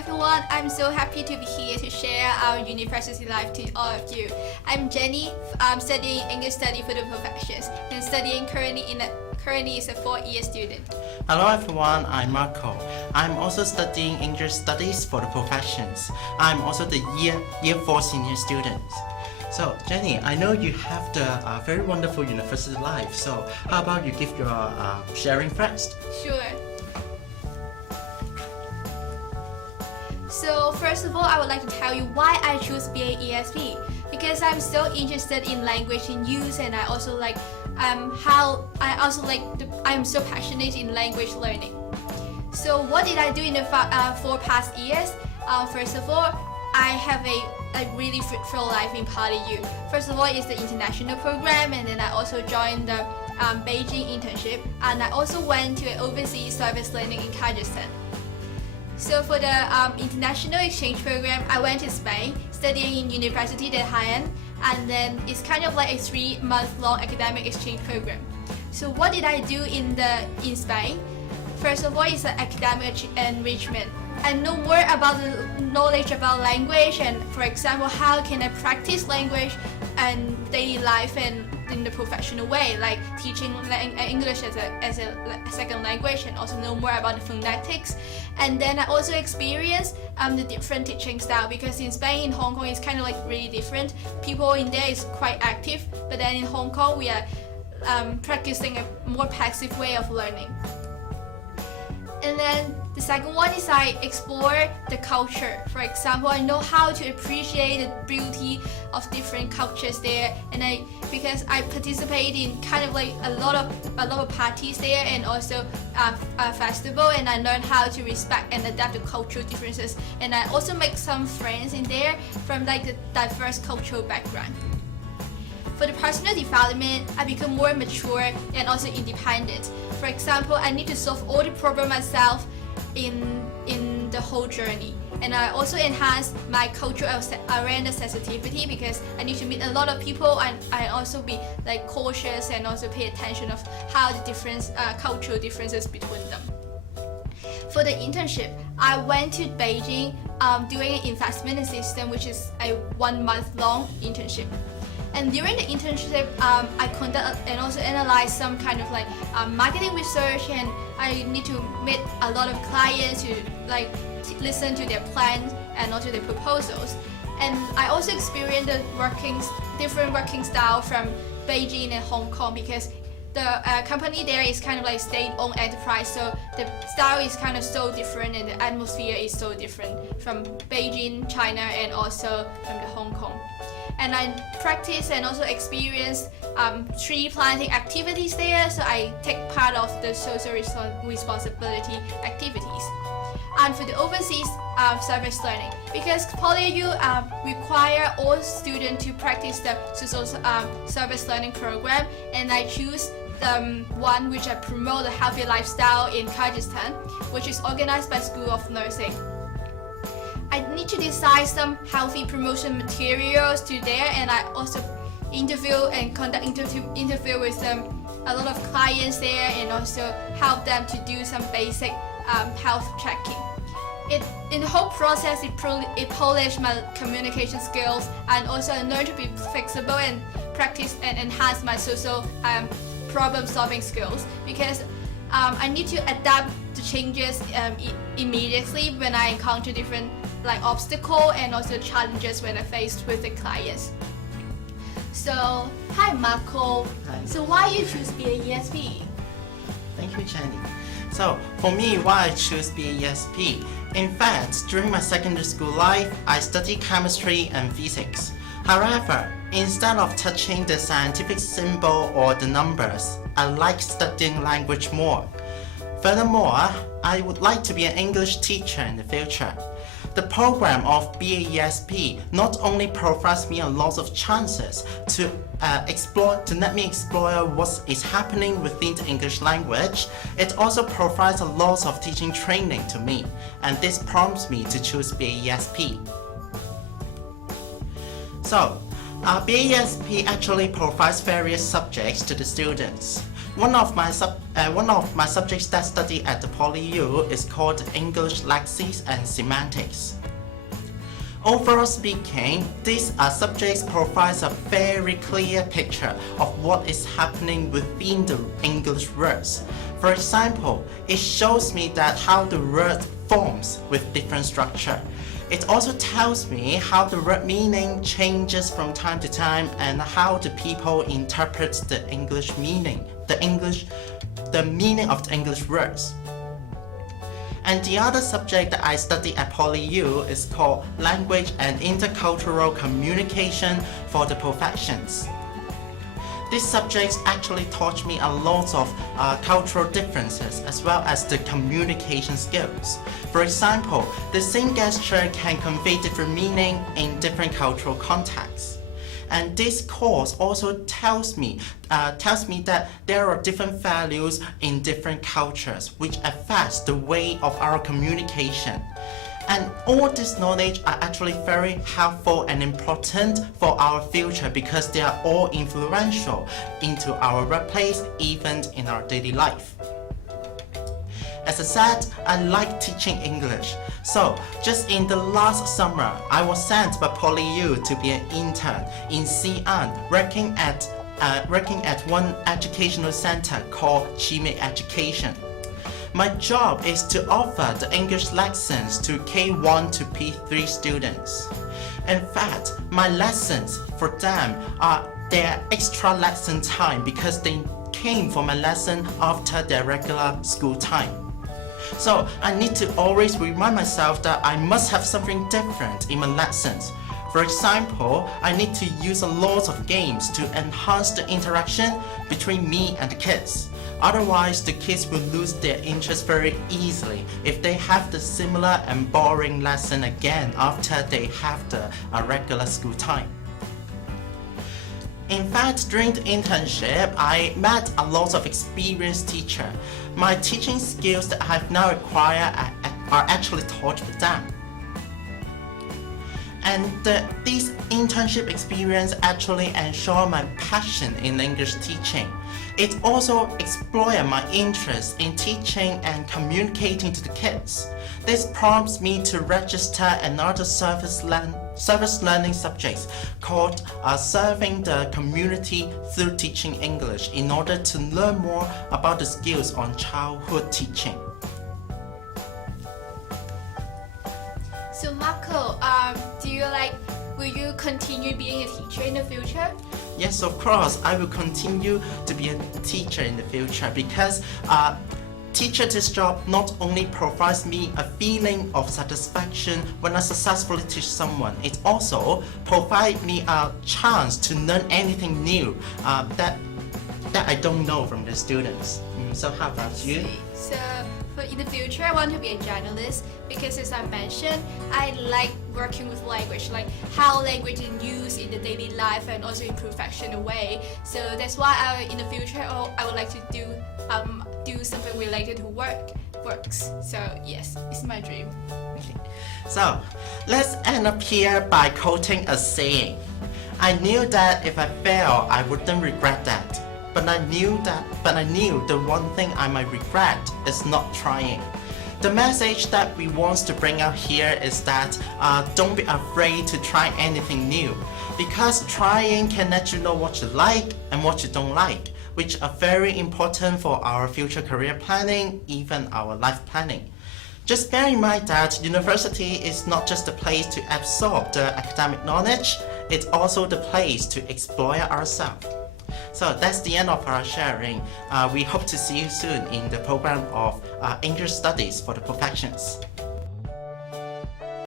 everyone, I'm so happy to be here to share our university life to all of you. I'm Jenny, I'm studying English study for the professions and studying currently is a 4-year student. Hello everyone, I'm Marco. I'm also studying English studies for the professions. I'm also the year 4 senior student. So Jenny, I know you have the very wonderful university life, so how about you give your sharing first? Sure. So first of all, I would like to tell you why I choose BAESP. Because I'm so interested in language in use, and I also like I'm so passionate in language learning. So what did I do in the 4 past years? First of all, I have a really fruitful life in PolyU. First of all, it's the international program, and then I also joined the Beijing internship, and I also went to an overseas service learning in Kazakhstan. So for the international exchange program, I went to Spain, studying in University de Jaén, and then it's kind of like a 3-month-long academic exchange program. So what did I do in Spain? First of all, it's an academic enrichment. I know more about the knowledge about language, and for example, how can I practice language and daily life and in the professional way, like teaching English as a second language, and also know more about the phonetics. And then I also experienced the different teaching style, because in Spain and Hong Kong it's kind of like really different. People in there is quite active, but then in Hong Kong we are practicing a more passive way of learning. And then the second one is I explore the culture. For example, I know how to appreciate the beauty of different cultures there, and because I participate in kind of like a lot of parties there, and also a festival, and I learn how to respect and adapt to cultural differences. And I also make some friends in there from like the diverse cultural background. For the personal development, I become more mature and also independent. For example, I need to solve all the problems myself in the whole journey. And I also enhance my cultural awareness sensitivity, because I need to meet a lot of people, and I also be like cautious and also pay attention of how the different cultural differences between them. For the internship, I went to Beijing doing an investment system, which is a 1-month-long internship. And during the internship, I conduct and also analyze some kind of like marketing research, and I need to meet a lot of clients to like listen to their plans and also their proposals. And I also experienced the different working style from Beijing and Hong Kong, because the company there is kind of like state-owned enterprise, so the style is kind of so different, and the atmosphere is so different from Beijing, China, and also from the Hong Kong. And I practice and also experience tree planting activities there, so I take part of the social responsibility activities. And for the overseas service learning, because PolyU require all students to practice the social service learning program, and I choose the one which I promote a healthy lifestyle in Kazakhstan, which is organized by School of Nursing. I need to design some healthy promotion materials to there, and I also conduct interview with a lot of clients there, and also help them to do some basic health checking. In the whole process, it polished my communication skills, and also I learned to be flexible and practice and enhance my social problem-solving skills, because I need to adapt to changes immediately when I encounter different like obstacles and also challenges when I faced with the clients. So, hi Marco. Hi. So why you choose BAESP? Thank you, Jenny. So for me, why I choose BAESP? In fact, during my secondary school life, I studied chemistry and physics. However, instead of touching the scientific symbol or the numbers, I like studying language more. Furthermore, I would like to be an English teacher in the future. The program of BAESP not only provides me a lot of chances to let me explore what is happening within the English language, it also provides a lot of teaching training to me, and this prompts me to choose BAESP. So, BAESP actually provides various subjects to the students. One of my subjects that study at the PolyU is called English Lexics and Semantics. Overall speaking, these subjects provide a very clear picture of what is happening within the English words. For example, it shows me that how the word forms with different structure. It also tells me how the word meaning changes from time to time and how the people interpret the English meaning, the meaning of the English words. And the other subject that I study at PolyU is called Language and Intercultural Communication for the Professions. These subjects actually taught me a lot of cultural differences as well as the communication skills. For example, the same gesture can convey different meaning in different cultural contexts. And this course also tells me that there are different values in different cultures which affects the way of our communication. And all this knowledge are actually very helpful and important for our future because they are all influential into our workplace, even in our daily life. As I said, I like teaching English. So, just in the last summer, I was sent by PolyU to be an intern in Xi'an, working at one educational center called Chime Education. My job is to offer the English lessons to K1 to P3 students. In fact, my lessons for them are their extra lesson time because they came for my lesson after their regular school time. So I need to always remind myself that I must have something different in my lessons. For example, I need to use a lot of games to enhance the interaction between me and the kids. Otherwise, the kids will lose their interest very easily if they have the similar and boring lesson again after they have the regular school time. In fact, during the internship, I met a lot of experienced teachers. My teaching skills that I have now acquired are actually taught with them. And this internship experience actually ensure my passion in English teaching. It also explored my interest in teaching and communicating to the kids. This prompts me to register another service learning subject called Serving the Community Through Teaching English in order to learn more about the skills on childhood teaching. So Marco, will you continue being a teacher in the future? Yes, of course, I will continue to be a teacher in the future because teacher this job not only provides me a feeling of satisfaction when I successfully teach someone, it also provides me a chance to learn anything new that I don't know from the students. So how about you? So in the future, I want to be a journalist because, as I mentioned, I like working with language, like how language is used in the daily life and also in professional way. So that's why in the future, I would like to do something related to works. So yes, it's my dream. Okay. So let's end up here by quoting a saying. I knew that if I fail, I wouldn't regret that. But I knew the one thing I might regret is not trying. The message that we want to bring out here is that don't be afraid to try anything new, because trying can let you know what you like and what you don't like, which are very important for our future career planning, even our life planning. Just bear in mind that university is not just a place to absorb the academic knowledge, it's also the place to explore ourselves. So that's the end of our sharing. We hope to see you soon in the program of English Studies for the Professions.